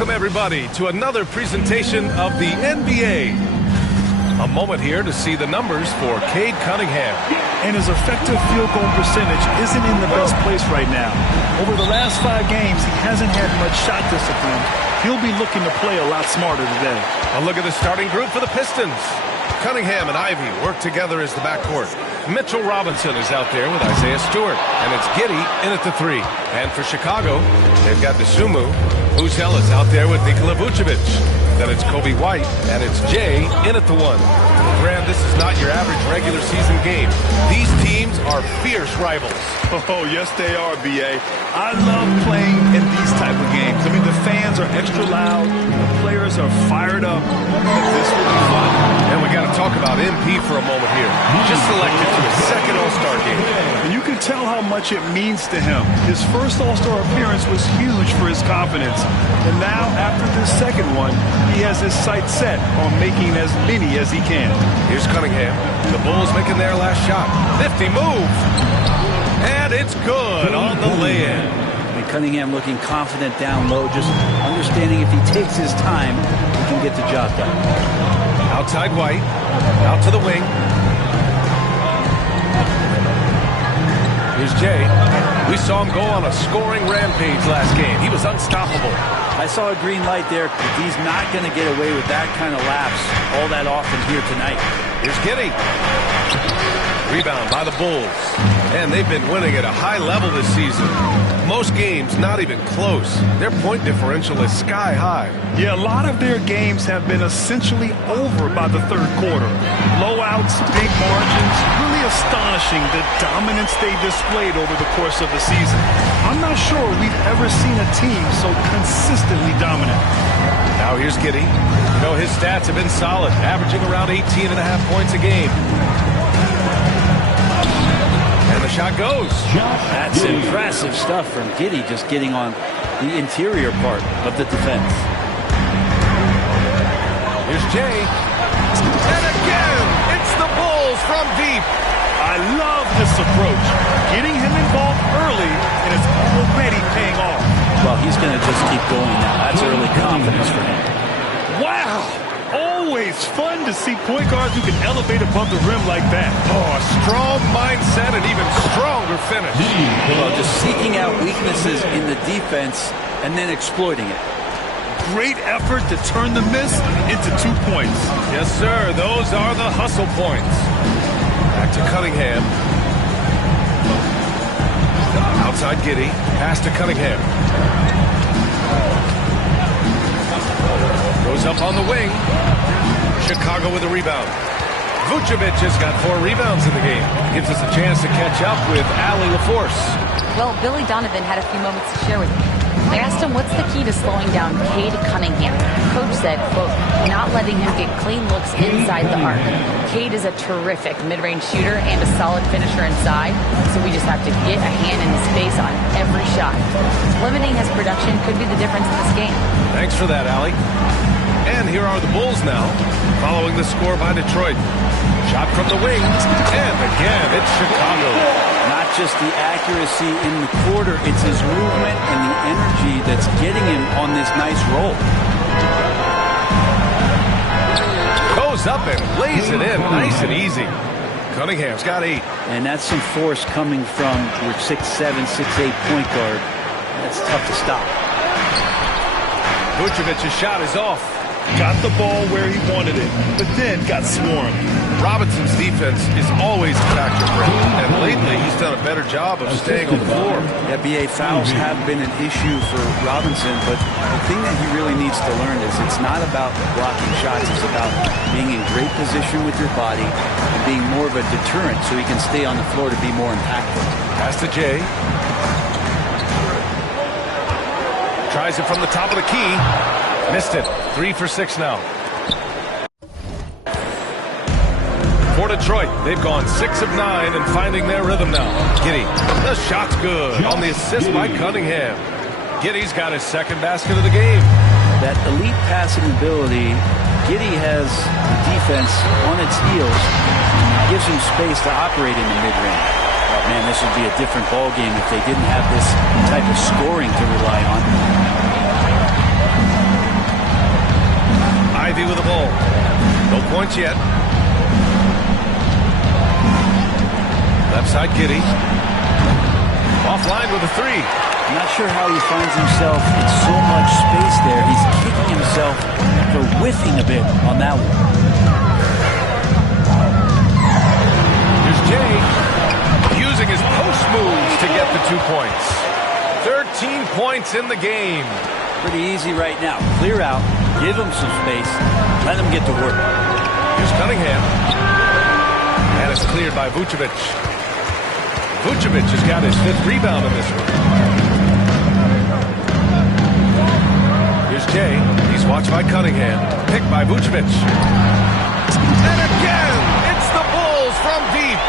Welcome, everybody, to another presentation of the NBA. A moment here to see the numbers for Cade Cunningham. And his effective field goal percentage isn't in the best place right now. Over the last 5 games, he hasn't had much shot discipline. He'll be looking to play a lot smarter today. A look at the starting group for the Pistons. Cunningham and Ivy work together as the backcourt. Mitchell Robinson is out there with Isaiah Stewart. And it's Giddey in at the 3. And for Chicago, they've got Dosunmu. Uzel is out there with Nikola Vucevic. Then it's Kobe White, and it's Jay in at the 1. Graham, this is not your average regular season game. These teams are fierce rivals. Oh, yes, they are, B.A. I love playing in these type of games. I mean, the fans are extra loud. The players are fired up. This will be fun. And we got to talk about MP for a moment here. Just selected to his second All-Star game. And you can tell how much it means to him. His first All-Star appearance was huge for his confidence. And now, after this second one, he has his sights set on making as many as he can. Here's Cunningham. The Bulls making their last shot. Nifty move. And it's good on the lay-in. And Cunningham looking confident down low, just understanding if he takes his time, he can get the job done. Outside White. Out to the wing. Here's Jay. We saw him go on a scoring rampage last game. He was unstoppable. I saw a green light there. He's not going to get away with that kind of lapse all that often here tonight. Here's Giddey. Rebound by the Bulls. And they've been winning at a high level this season. Most games not even close. Their point differential is sky high. Yeah, a lot of their games have been essentially over by the third quarter. Blowouts, big margins, really astonishing the dominance they displayed over the course of the season. I'm not sure we've ever seen a team so consistently dominant. Now here's Giddey. You know, his stats have been solid, averaging around 18.5 points a game. And the shot goes. That's impressive stuff from Giddey, just getting on the interior part of the defense. Here's Jay. And again, it's the Bulls from deep. I love this approach. Getting him involved early, and it's already paying off. Well, he's going to just keep going now. That's early confidence for him. Wow! Always fun to see point guards who can elevate above the rim like that. Oh, a strong mindset and even stronger finish. Well, just seeking out weaknesses in the defense and then exploiting it. Great effort to turn the miss into 2 points. Yes, sir. Those are the hustle points. Back to Cunningham. Outside Giddey. Pass to Cunningham. Goes up on the wing. Chicago with a rebound. Vucevic has got 4 rebounds in the game. Gives us a chance to catch up with Allie LaForce. Well, Billy Donovan had a few moments to share with me. I asked him what's the key to slowing down Cade Cunningham. Coach said, quote, not letting him get clean looks inside the arc. Cade is a terrific mid-range shooter and a solid finisher inside, so we just have to get a hand in his face on every shot. Limiting his production could be the difference in this game. Thanks for that, Allie. And here are the Bulls now, following the score by Detroit. Shot from the wing, and again, it's Chicago. Not just the accuracy in the quarter, it's his movement and the energy that's getting him on this nice roll. Goes up and lays it in, nice and easy. Cunningham's got 8. And that's some force coming from your 6'7", 6'8" point guard. That's tough to stop. Vucevic's shot is off. Got the ball where he wanted it, but then got swarmed. Robinson's defense is always a factor for him, and lately he's done a better job of staying on the floor. NBA fouls have been an issue for Robinson, but the thing that he really needs to learn is it's not about blocking shots, it's about being in great position with your body and being more of a deterrent so he can stay on the floor to be more impactful. Pass to Jay. Tries it from the top of the key. Missed it. 3 for 6 now. For Detroit, they've gone 6 of 9 and finding their rhythm now. Giddey, the shot's good on the assist by Cunningham. Giddey's got his second basket of the game. That elite passing ability, Giddey has the defense on its heels, gives him space to operate in the mid-range. Oh, man, this would be a different ball game if they didn't have this type of scoring to rely on. Ivy with the ball. No points yet. Left side, Giddey. Offline with a three. I'm not sure how he finds himself in so much space there. He's kicking himself for whiffing a bit on that one. Here's Jay using his post moves to get the 2 points. 13 points in the game. Pretty easy right now. Clear out, give him some space, let him get to work. Here's Cunningham. And it's cleared by Vucevic. Vucevic has got his 5th rebound in this one. Here's Jay. He's watched by Cunningham. Picked by Vucevic. And again, it's the Bulls from deep.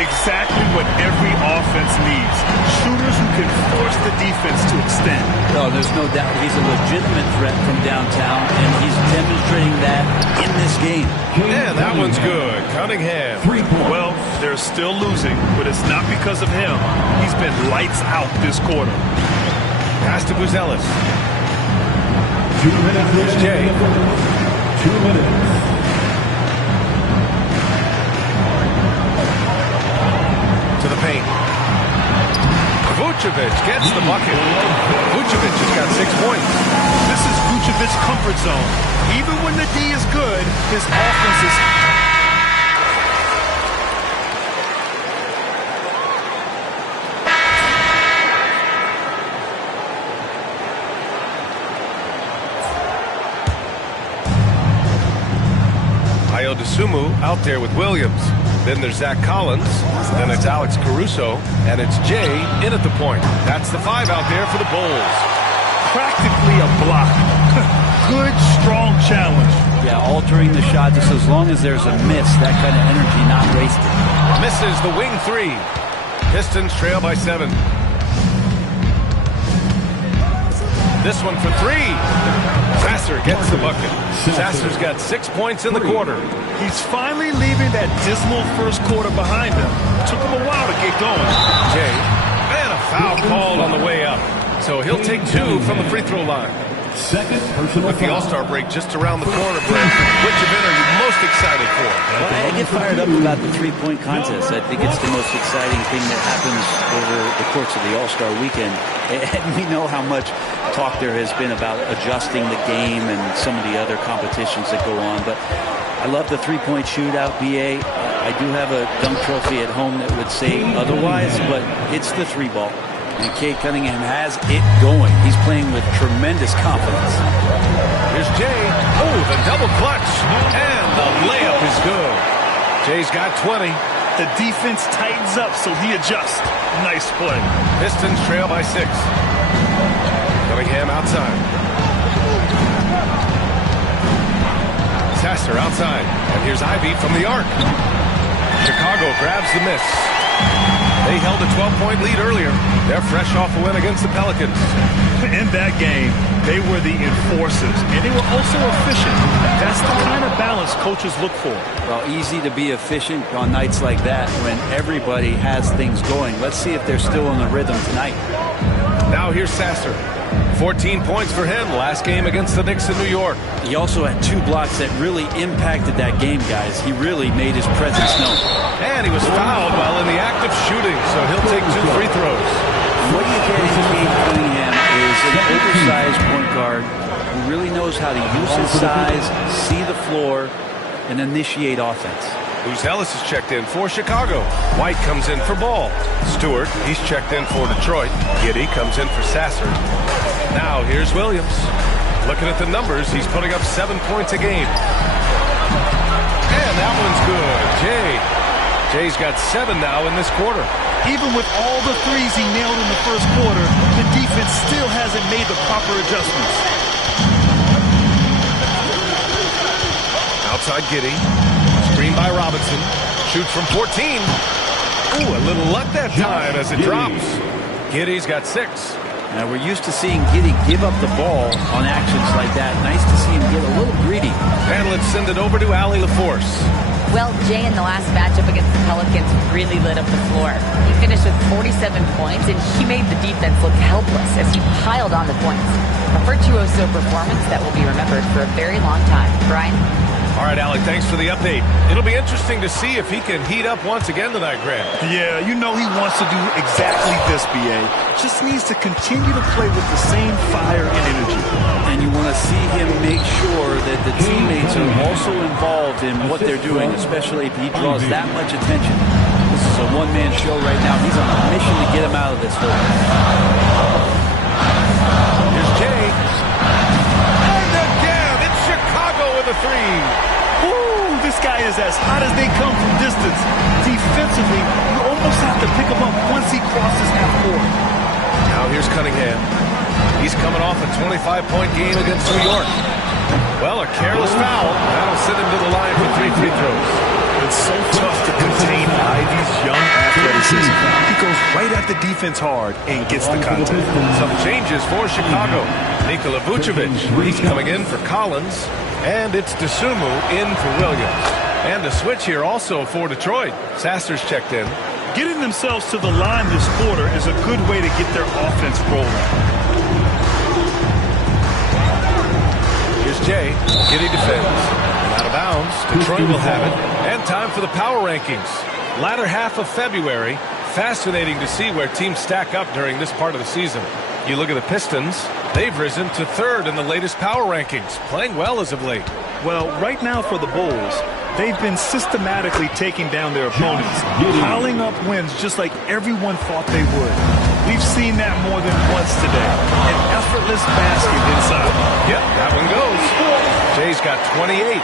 Exactly what every offense needs. Shooters who can force the defense to extend. No, there's no doubt he's a legitimate threat from downtown, and he's demonstrating that in this game. And that one's good. Cunningham. Well, they're still losing, but it's not because of him. He's been lights out this quarter. Pass to Buzelis. 2 minutes. Here's Jay. 2 minutes. To the paint. Vucevic gets the bucket. Vucevic has got 6 points. This is Vucevic's comfort zone. Even when the D is good, his offense is... Ayo Dosunmu out there with Williams. Then there's Zach Collins. Then it's Alex Caruso. And it's Jay in at the point. That's the 5 out there for the Bulls. practically a block. Good, strong challenge. Yeah, altering the shot just as long as there's a miss, that kind of energy not wasted. Misses the wing 3. Pistons trail by 7. This one for 3. Sasser gets the bucket. Sasser's got 6 points in the quarter. He's finally leaving that dismal first quarter behind him. Took him a while to get going. Jay, and a foul called on the way up. So he'll take 2 from the free throw line. Second personal With the foul. All-Star break just around the corner, Brent, which event are you most excited for? I get fired up about the three-point contest. I think it's the most exciting thing that happens over the course of the All-Star weekend. And we know how much talk there has been about adjusting the game and some of the other competitions that go on. But I love the three-point shootout, BA. I do have a dunk trophy at home that would say otherwise, but it's the 3-ball. And Cade Cunningham has it going. He's playing with tremendous confidence. Here's Jay. Oh, the double clutch. And the layup is good. Jay's got 20. The defense tightens up, so he adjusts. Nice play. Pistons trail by 6. Cunningham outside. Sasser outside. And here's Ivy from the arc. Chicago grabs the miss. They held a 12-point lead earlier. They're fresh off a win against the Pelicans. In that game, they were the enforcers, and they were also efficient. That's the kind of balance coaches look for. Well, easy to be efficient on nights like that when everybody has things going. Let's see if they're still in the rhythm tonight. Now here's Sasser. 14 points for him last game against the Knicks in New York. He also had 2 blocks that really impacted that game, guys. He really made his presence known. And he was fouled while in the act of shooting, so he'll take 2 free throws. What you get in Cade Cunningham is an oversized point guard who really knows how to use his size, see the floor, and initiate offense. Buzelis is checked in for Chicago. White comes in for Ball. Stewart, he's checked in for Detroit. Giddey comes in for Sasser. Now here's Williams. Looking at the numbers, he's putting up 7 points a game. And that one's good. Jay's got 7 now in this quarter. Even with all the threes he nailed in the first quarter, the defense still hasn't made the proper adjustments. Outside Giddey. Screen by Robinson. Shoots from 14. Ooh, a little luck that time as it drops. Giddey's got 6. Now, we're used to seeing Giddey give up the ball on actions like that. Nice to see him get a little greedy. And let's send it over to Allie LaForce. Well, Jay, in the last matchup against the Pelicans, really lit up the floor. He finished with 47 points, and he made the defense look helpless as he piled on the points. A virtuoso performance that will be remembered for a very long time. Brian? All right, Alec, thanks for the update. It'll be interesting to see if he can heat up once again tonight, Grant. Yeah, you know he wants to do exactly this, B.A. Just needs to continue to play with the same fire and energy. And you want to see him make sure that the teammates are also involved in what they're doing, especially if he draws that much attention. This is a one-man show right now. He's on a mission to get him out of this hole. Here's Jay. And again, it's Chicago with a three. Ooh, this guy is as hot as they come from distance. Defensively, you almost have to pick him up once he crosses half court. Now here's Cunningham. He's coming off a 25-point game against New York. Well, a careless foul. That'll send him to the line for 3 free throws. It's so tough to contain Ivy's young athleticism. He goes right at the defense hard and gets the contact. Some changes for Chicago. Nikola Vucevic, he's coming in for Collins. And it's Dosunmu in for Williams. And the switch here also for Detroit. Sasser's checked in. Getting themselves to the line this quarter is a good way to get their offense rolling. Here's Jay. Giddey defends. Out of bounds. Detroit will have it. And time for the power rankings. Latter half of February. Fascinating to see where teams stack up during this part of the season. You look at the Pistons. They've risen to third in the latest power rankings. Playing well as of late. Well, right now for the Bulls, they've been systematically taking down their opponents, piling up wins just like everyone thought they would. We've seen that more than once today. An effortless basket inside. Yep, that one goes. Jay's got 28.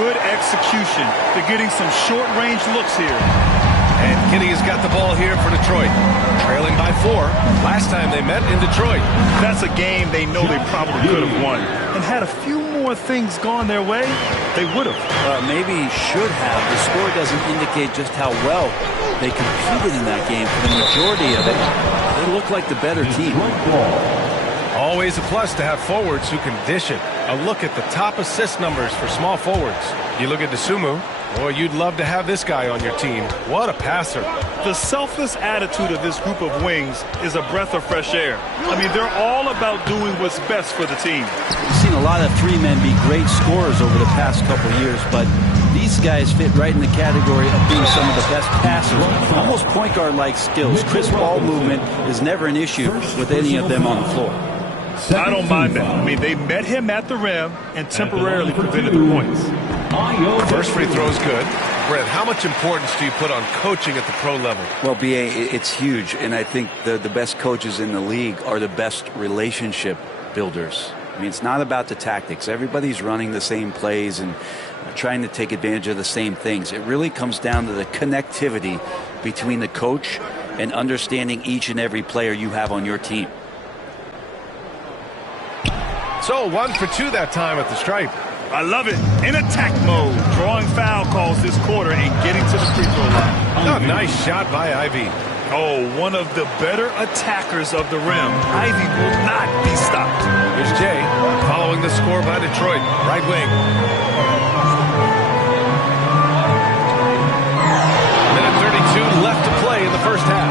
Good execution. They're getting some short-range looks here. And Giddey has got the ball here for Detroit. Trailing by 4. Last time they met in Detroit. That's a game they know they probably could have won. And had a few more things gone their way, they would have. Maybe should have. The score doesn't indicate just how well they competed in that game. For the majority of it, they look like the better team. Always a plus to have forwards who can dish it. A look at the top assist numbers for small forwards. You look at Dosunmu. Boy, you'd love to have this guy on your team. What a passer. The selfless attitude of this group of wings is a breath of fresh air. I mean, they're all about doing what's best for the team. We've seen a lot of three men be great scorers over the past couple years, but these guys fit right in the category of being some of the best passers. Almost point guard-like skills. Crisp ball movement is never an issue with any of them on the floor. I don't mind that. I mean, they met him at the rim and temporarily prevented the points. First free throw is good. Brent, how much importance do you put on coaching at the pro level? Well, B.A., it's huge, and I think the best coaches in the league are the best relationship builders. I mean, it's not about the tactics. Everybody's running the same plays and trying to take advantage of the same things. It really comes down to the connectivity between the coach and understanding each and every player you have on your team. So 1 for 2 that time at the stripe. I love it. In attack mode. Drawing foul calls this quarter and getting to the free throw line. Oh, nice shot by Ivy. Oh, one of the better attackers of the rim. Ivy will not be stopped. Here's Jay following the score by Detroit. Right wing. Minute 32 left to play in the first half.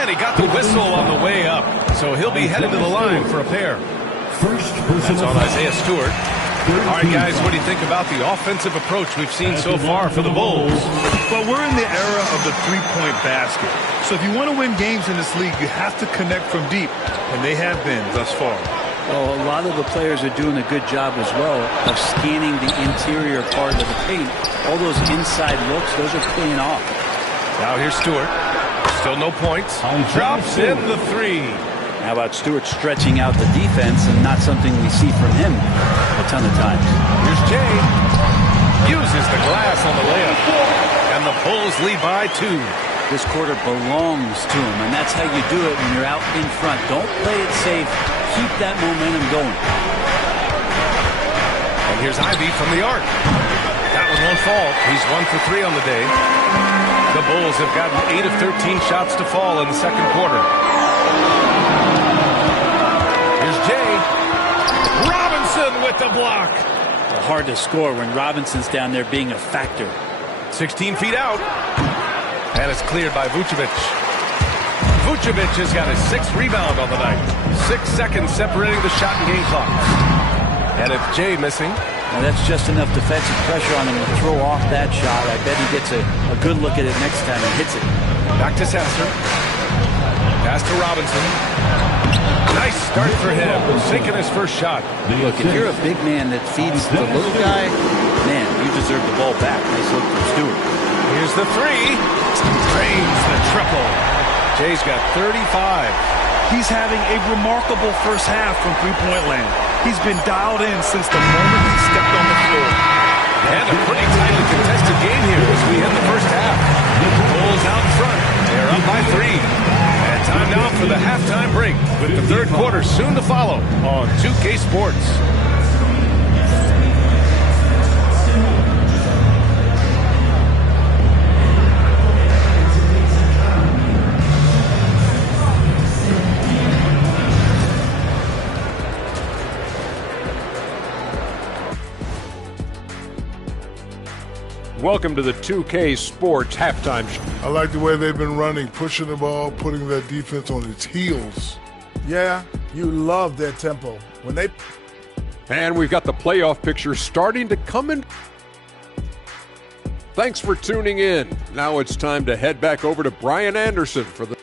And he got the whistle on the way up. So he'll be headed to the line for a pair. That's on Isaiah Stewart. All right, guys, what do you think about the offensive approach we've seen so far for the Bulls? Well, we're in the era of the three-point basket. So if you want to win games in this league, you have to connect from deep, and they have been thus far. Well, a lot of the players are doing a good job as well of scanning the interior part of the paint. All those inside looks, those are paying off. Now here's Stewart. Still no points. Drops in the 3. How about Stewart stretching out the defense, and not something we see from him a ton of times. Here's Jay. Uses the glass on the layup. And the Bulls lead by 2. This quarter belongs to him, and that's how you do it when you're out in front. Don't play it safe. Keep that momentum going. And here's Ivy from the arc. That one won't fall. He's 1 for 3 on the day. The Bulls have gotten 8 of 13 shots to fall in the second quarter. Here's Jay. Robinson with the block. hard to score when Robinson's down there being a factor. 16 feet out. And it's cleared by Vucevic. Vucevic has got his 6th rebound on the night. 6 seconds separating the shot and game clock. And if Jay missing. Now that's just enough defensive pressure on him to throw off that shot. I bet he gets a good look at it next time and hits it. Back to Sasser. Pass to Robinson. Nice start for him. Sinking his first shot. Look, if you're a big man that feeds the little guy, man, you deserve the ball back. Nice look from Stewart. Here's the 3. Drains the triple. Jay's got 35. He's having a remarkable first half from three-point land. He's been dialed in since the moment he stepped on the floor. And a pretty tightly contested game here as we end the first half. Bulls out front. They're up by 3. And time now for the halftime break with the third quarter soon to follow on 2K Sports. Welcome to the 2K Sports Halftime Show. I like the way they've been running, pushing the ball, putting that defense on its heels. Yeah, you love their tempo. And we've got the playoff picture starting to come in. Thanks for tuning in. Now it's time to head back over to Brian Anderson for the...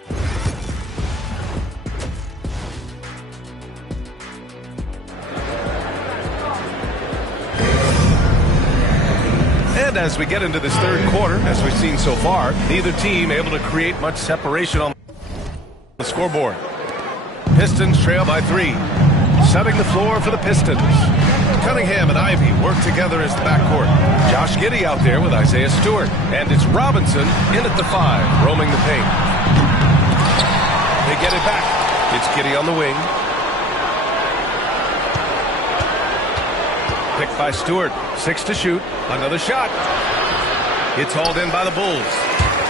And as we get into this third quarter, as we've seen so far, neither team able to create much separation on the scoreboard. Pistons trail by 3. Setting the floor for the Pistons. Cunningham and Ivy work together as the backcourt. Josh Giddey out there with Isaiah Stewart. And it's Robinson in at the 5, roaming the paint. They get it back. It's Giddey on the wing. Picked by Stewart. 6 to shoot. Another shot. It's hauled in by the Bulls.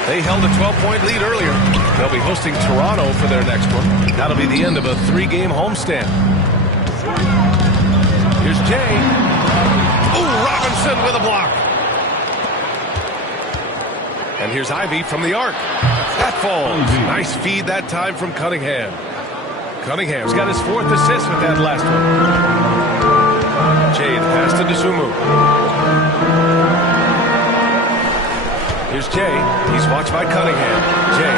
They held a 12-point lead earlier. They'll be hosting Toronto for their next one. That'll be the end of a 3-game homestand. Here's Jay. Ooh, Robinson with a block. And here's Ivy from the arc. That falls. Nice feed that time from Cunningham. Cunningham's got his 4th assist with that last one. Jay, the pass to Dosunmu. Here's Jay. He's watched by Cunningham. Jay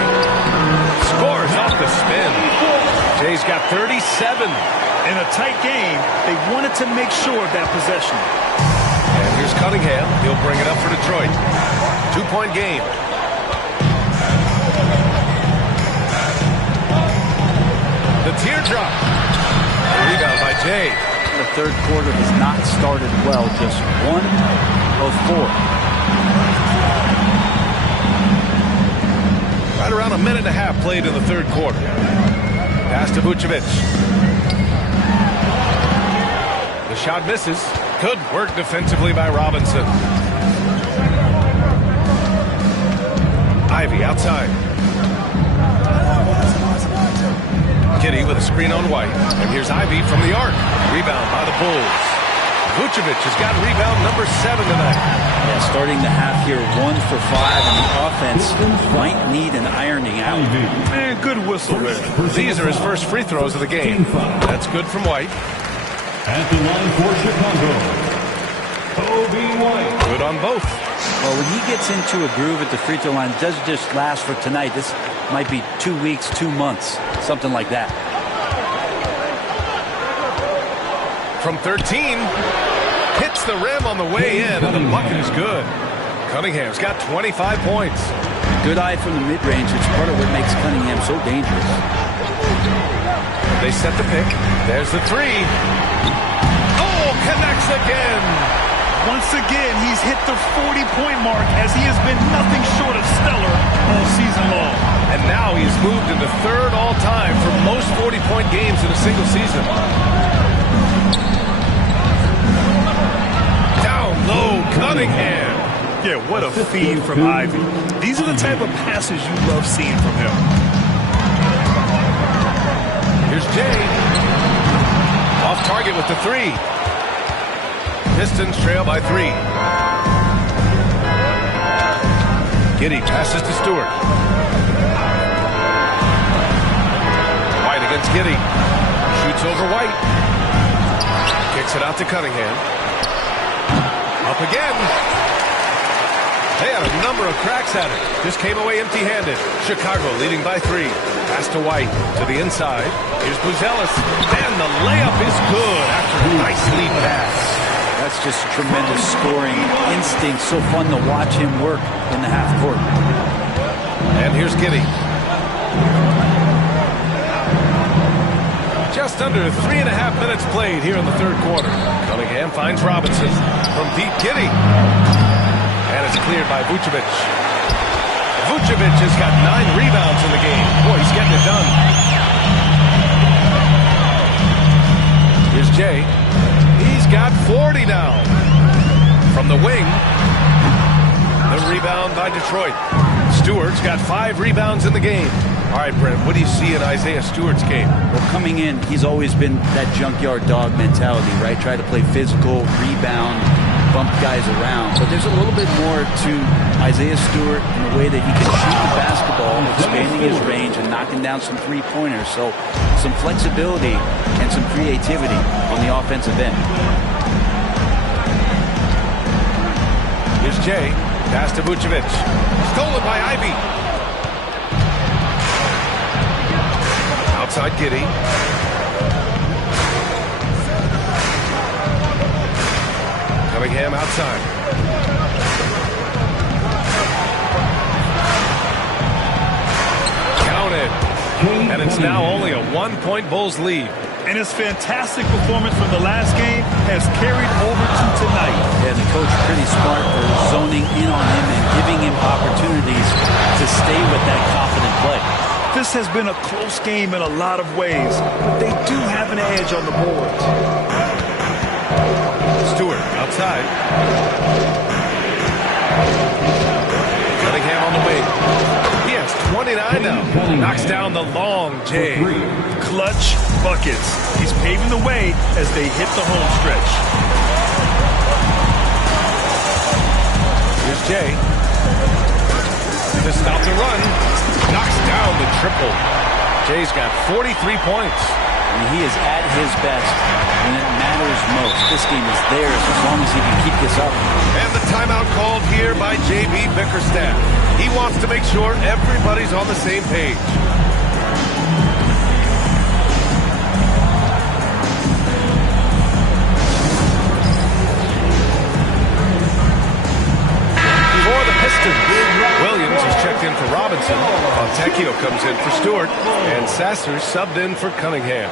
scores off the spin. Jay's got 37. In a tight game, they wanted to make sure of that possession. And here's Cunningham. He'll bring it up for Detroit. 2-point game. The teardrop. Rebound by Jay. The third quarter has not started well, just 1 of 4. Right around a minute and a half played in the third quarter. Pass to Vucevic. The shot misses. Good work defensively by Robinson. Ivy outside. Giddey with a screen on White. And here's Ivy from the arc. Rebound by the Bulls. Vucevic has got rebound number 7 tonight. Yeah, starting the half here 1 for 5, and the offense might need an ironing out. Man, good whistle there. These are his first free throws of the game. That's good from White. At the line for Chicago, Kobe White. Good on both. Well, when he gets into a groove at the free throw line, it doesn't just last for tonight. This might be 2 weeks, 2 months, something like that. From 13, hits the rim on the way in, and the bucket is good. Cunningham's got 25 points. Good eye from the mid-range. It's part of what makes Cunningham so dangerous. They set the pick. There's the 3. Oh, connects again. Once again, he's hit the 40-point mark as he has been nothing short of stellar all season long. And now he's moved into 3rd all-time for most 40-point games in a single season. Down low, Cunningham. Yeah, what a feed from Ivy. These are the type of passes you love seeing from him. Here's Jay. Off target with the 3. Pistons trail by 3. Giddey passes to Stewart. White against Giddey. Shoots over White. Kicks it out to Cunningham. Up again. They had a number of cracks at it. Just came away empty-handed. Chicago leading by 3. Pass to White to the inside. Here's Buzelis. And the layup is good after a nice lead pass. That's just tremendous scoring instinct. So fun to watch him work in the half court. And here's Giddey. Just under 3.5 minutes played here in the third quarter. Cunningham finds Robinson. From deep, Giddey. And it's cleared by Vucevic. Vucevic has got 9 rebounds in the game. Boy, he's getting it done. Here's Jay. He's got 40 now. From the wing. The rebound by Detroit. Stewart's got 5 rebounds in the game. All right, Brent, what do you see in Isaiah Stewart's game? Well, coming in, he's always been that junkyard dog mentality, right? Try to play physical, rebound, bump guys around. But there's a little bit more to Isaiah Stewart in the way that he can shoot the basketball, expanding his range and knocking down some three-pointers. So some flexibility and some creativity on the offensive end. Here's Jay. Pass to Vucevic. Stolen by Ivy. Outside Giddey. Cunningham outside. Counted. And it's now only a 1-point Bulls lead. And his fantastic performance from the last game has carried over to tonight. Yeah, the coach pretty smart for zoning in on him and giving him opportunities to stay with that confident play. This has been a close game in a lot of ways, but they do have an edge on the boards. Stewart outside. Cunningham on the wing. He has 29 now. Knocks down the long Jay. Clutch buckets. He's paving the way as they hit the home stretch. Here's Jay. To stop the run. Knocks down the triple. Jay's got 43 points. And he is at his best when it matters most. This game is theirs as long as he can keep this up. And the timeout called here by J.B. Bickerstaff. He wants to make sure everybody's on the same page. For the Pistons, Williams is checked in for Robinson. Fontecchio comes in for Stewart. And Sasser subbed in for Cunningham.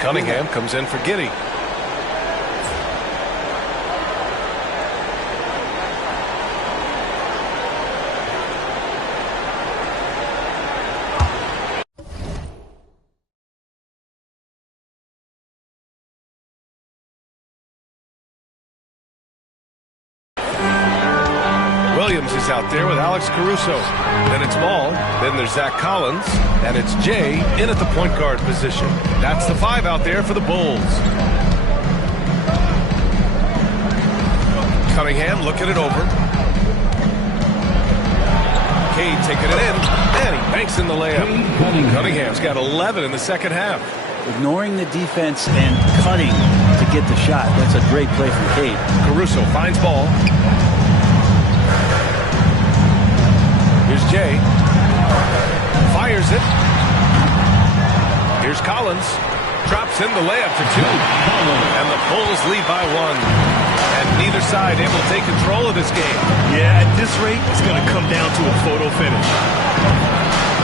Cunningham comes in for Giddey. Williams is out there with Alex Caruso. Then it's Ball. Then there's Zach Collins. And it's Jay in at the point guard position. That's the 5 out there for the Bulls. Cunningham looking it over. Cade taking it in. And he banks in the layup. Cunningham's got 11 in the second half. Ignoring the defense and cutting to get the shot. That's a great play from Cade. Caruso finds Ball. Here's Jay. Fires it. Here's Collins. Drops in the layup for 2. And the Bulls lead by 1. And neither side able to take control of this game. Yeah, at this rate, it's going to come down to a photo finish.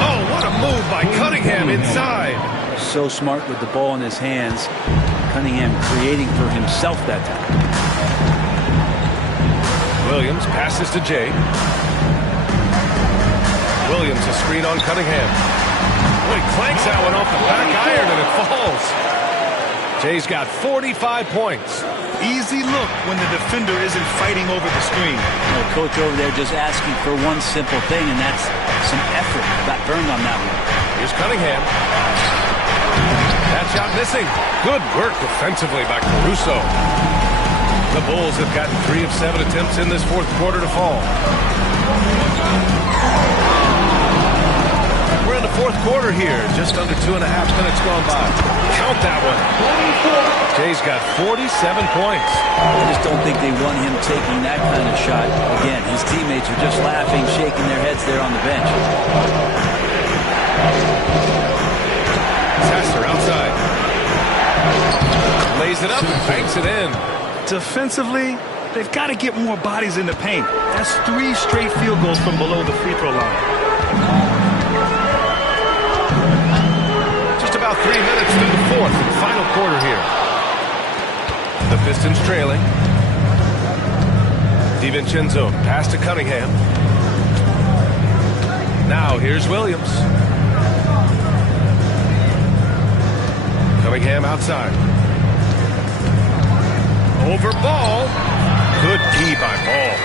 Oh, what a move by Cunningham inside. So smart with the ball in his hands. Cunningham creating for himself that time. Williams passes to Jay. Williams a screen on Cunningham. He clanks that one off the back iron and it falls. Jay's got 45 points. Easy look when the defender isn't fighting over the screen. Coach over there just asking for one simple thing, and that's some effort. Got burned on that one. Here's Cunningham. That shot missing. Good work defensively by Caruso. The Bulls have gotten 3 of 7 attempts in this fourth quarter to fall. We're in the fourth quarter here. Just under 2.5 minutes gone by. Count that one. Jay's got 47 points. I just don't think they want him taking that kind of shot. Again, his teammates are just laughing, shaking their heads there on the bench. Sasser outside. Lays it up and banks it in. Defensively, they've got to get more bodies in the paint. That's 3 straight field goals from below the free throw line. Just about 3 minutes through the fourth and final quarter here. The Pistons trailing. DiVincenzo pass to Cunningham. Now here's Williams. Cunningham outside. Over Ball. Good D by Ball.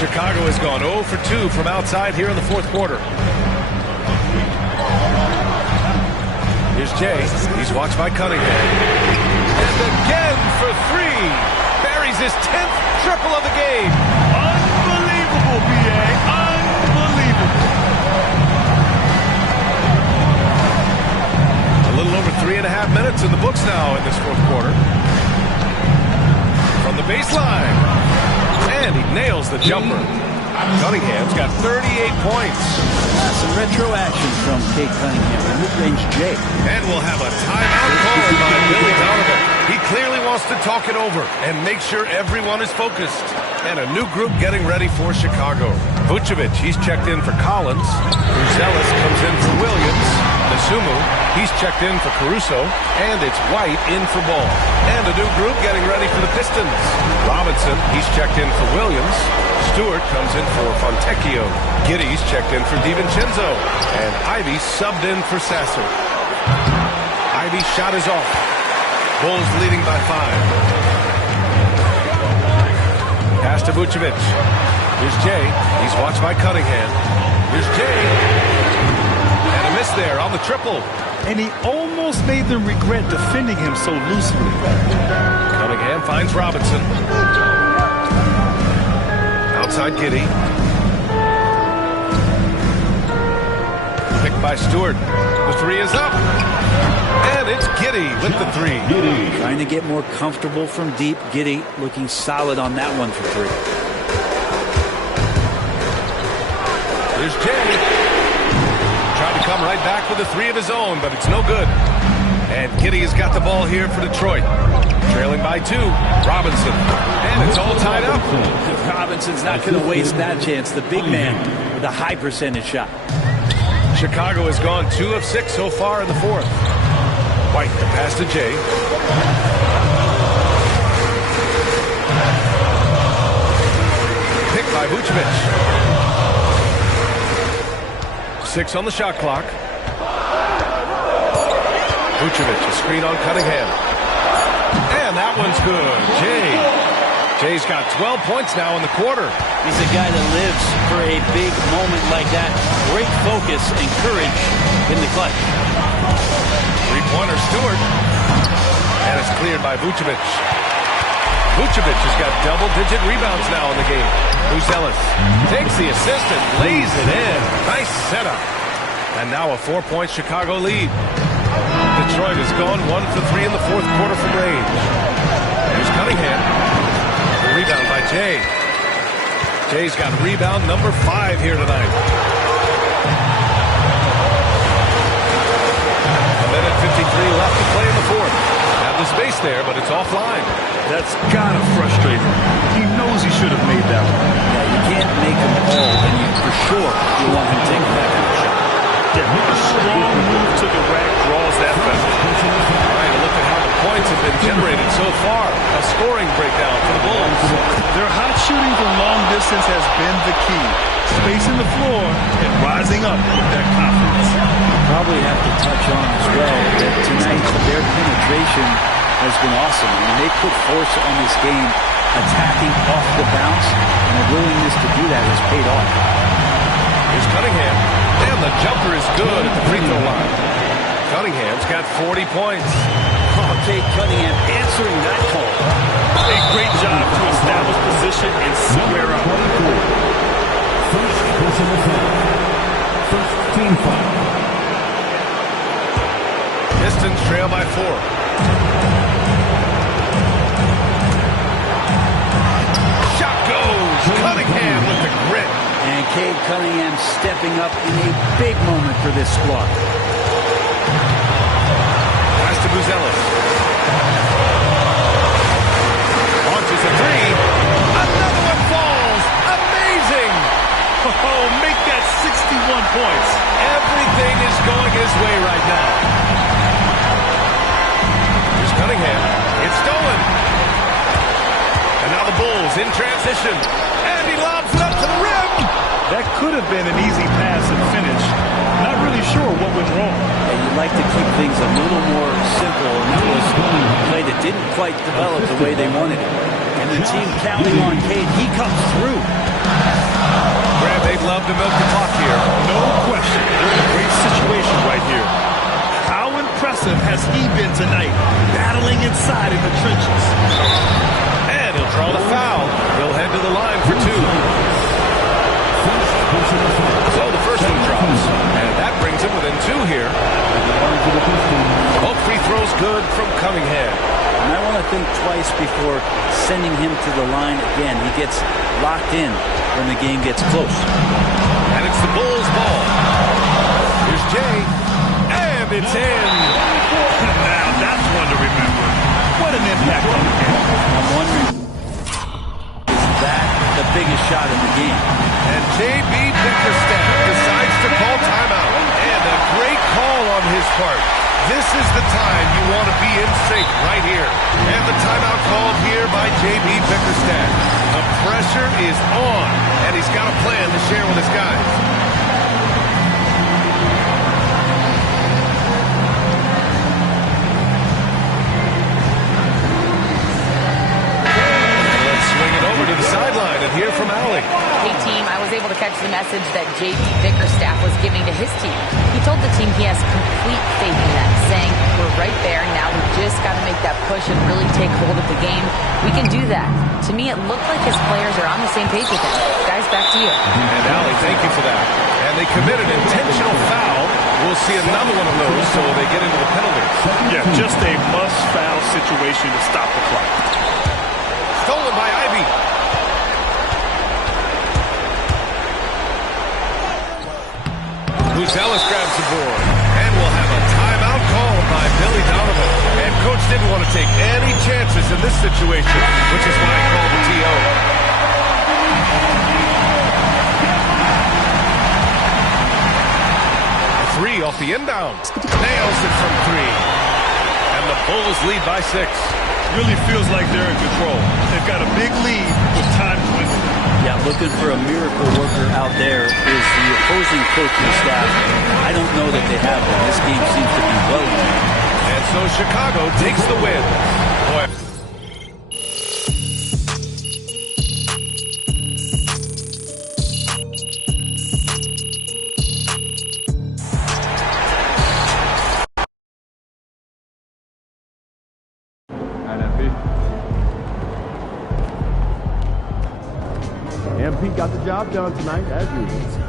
Chicago has gone 0 for 2 from outside here in the fourth quarter. Here's Jay. He's watched by Cunningham. And again for 3. Buries his 10th triple of the game. Unbelievable, B.A. Unbelievable. A little over 3.5 minutes in the books now in this fourth quarter. From the baseline. And he nails the jumper. Cunningham's got 38 points. Some retro action from Cade Cunningham and mid-range Jay. And we'll have a timeout called by Billy Donovan. He clearly wants to talk it over and make sure everyone is focused. And a new group getting ready for Chicago. Vucevic, he's checked in for Collins. Bruzelis comes in for Williams. Nasumu, he's checked in for Caruso. And it's White in for Ball. And a new group getting ready for the Pistons. Robinson, he's checked in for Williams. Stewart comes in for Fontecchio. Giddey's checked in for DiVincenzo. And Ivy subbed in for Sasser. Ivy's shot is off. Bulls leading by 5. Pass to Vucevic. Here's Jay. He's watched by Cunningham. Here's Jay. And a miss there on the triple. And he almost made them regret defending him so loosely. Cunningham finds Robinson. Outside Giddey. Picked by Stewart. The 3 is up. And it's Giddey with the 3. Trying to get more comfortable from deep. Giddey looking solid on that one for 3. Here's Jay. Tried to come right back with a 3 of his own, but it's no good. And Giddey has got the ball here for Detroit. Trailing by 2. Robinson. And it's all tied up. Robinson's not going to waste that chance. The big man with a high percentage shot. Chicago has gone 2 of 6 so far in the fourth. White, the pass to Jay. Picked by Vucevic. 6 on the shot clock. Vucevic, a screen on Cunningham. And that one's good. Jay's got 12 points now in the quarter. He's a guy that lives for a big moment like that. Great focus and courage in the clutch. Three-pointer Stewart. And it's cleared by Vucevic. Vucevic has got double-digit rebounds now in the game. Bruzelis takes the assist and lays it in. Nice setup. And now a 4-point Chicago lead. Detroit has gone 1 for 3 in the fourth quarter from range. Here's Cunningham. The rebound by Jay. Jay's got rebound number 5 here tonight. A minute 53 left to play in the fourth. Have the space there, but it's offline. That's gotta frustrate him. He knows he should have made that one. Yeah, you can't make him all, and you for sure you want him taking that kind of shot. Yeah, a strong move to the rack draws that foul. All right, look at how the points have been separated so far. A scoring breakdown for the Bulls. Their hot shooting from long distance has been the key. Spacing the floor and rising up with that confidence. Probably have to touch on as well that tonight their penetration has been awesome. I mean, they put force on this game, attacking off the bounce, and their willingness to do that has paid off. Here's Cunningham, and the jumper is good at the free throw line. Cunningham's got 40 points. Cade Cunningham answering that call. A great job to establish position and square up. First personal foul. First team foul. Pistons trail by 4. Shot goes. Cunningham with the grit. And Cade Cunningham stepping up in a big moment for this squad. Pass to Buzelis. Launches a 3. Another one falls. Amazing. Oh, make that 61 points. Everything is going his way right now. Here's Cunningham. It's stolen. And now the Bulls in transition. And he lobs it up to the rim. That could have been an easy pass and finish. Not really sure what went wrong. And you'd like to keep things a little more simple, and that was a play that didn't quite develop the way they wanted it. And the team counting on Cade. He comes through. Grant, they'd love to milk the clock here. No question. They're in a great situation right here. How impressive has he been tonight, battling inside in the trenches? And he'll draw the foul. He'll head to the line for 2. So the first one drops. And that brings him within 2 here. Both free throws good from Cunningham. And I want to think twice before sending him to the line again. He gets locked in when the game gets close. And it's the Bulls' ball. Here's Jay. And it's in. Now that's one to remember. What an impact on the game. I'm wondering, is that the biggest shot in the game? And J.B. Bickerstaff decides to call timeout. And a great call on his part. This is the time you want to be in sync right here. And the timeout called here by J.B. Bickerstaff. The pressure is on, and he's got a plan to share with his guys. And let's swing it over to the sideline and hear from Allie. Hey, team, I was able to catch the message that J.B. Bickerstaff was giving to his team. He told the team he has complete faith in them, saying, we're right there, now we just got to make that push and really take hold of the game. We can do that. To me, it looked like his players are on the same page with him. Guys, back to you. And Allie, thank you for that. And they committed an intentional foul. We'll see another one of those, so they get into the penalties. Yeah, just a must-foul situation to stop the clock. Stolen by Ivy. Buzelis grabs the board. And we'll have a timeout called by Billy Donovan. And Coach didn't want to take any chances in this situation, which is why he called the TO. 3 off the inbound. Nails it from 3. And the Bulls lead by 6. Really feels like they're in control. They've got a big lead with time dwindling. Yeah, looking for a miracle worker out there is the opposing coaching staff. I don't know that they have one. This game seems to be well. And so Chicago takes the win. Boy. MP got the job done tonight, as usual.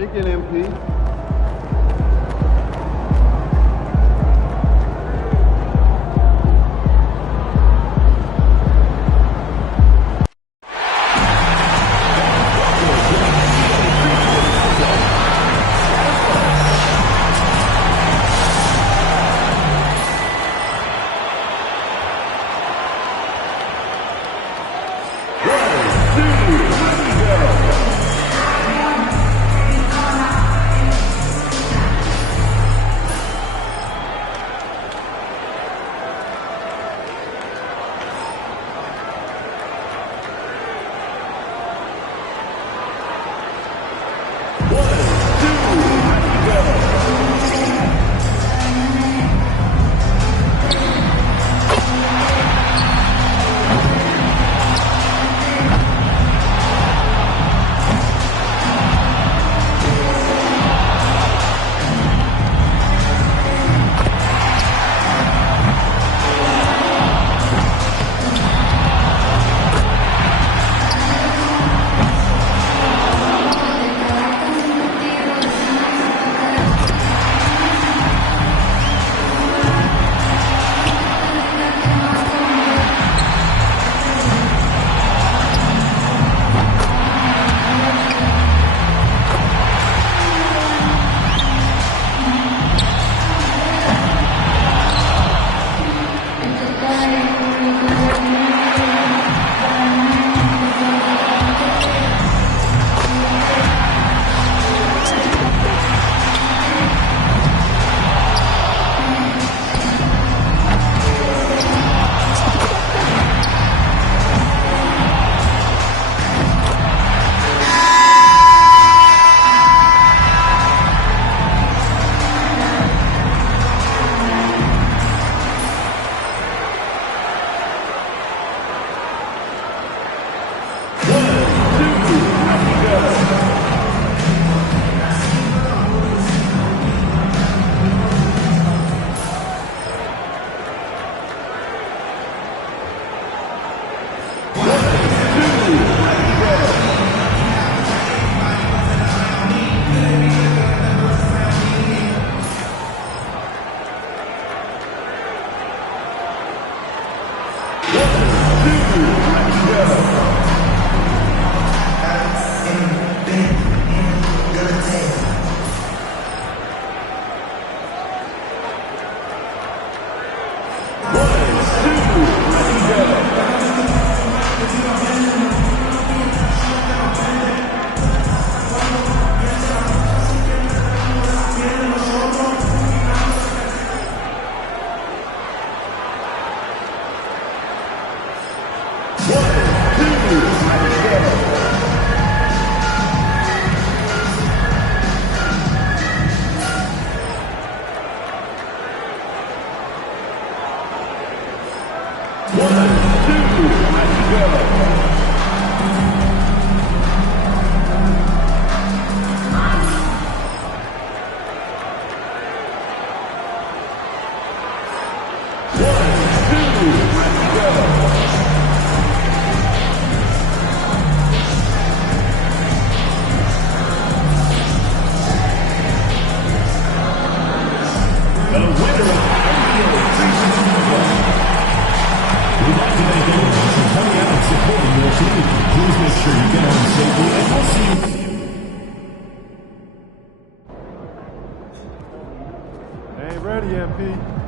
Take it, MP. Hey, ready, MP.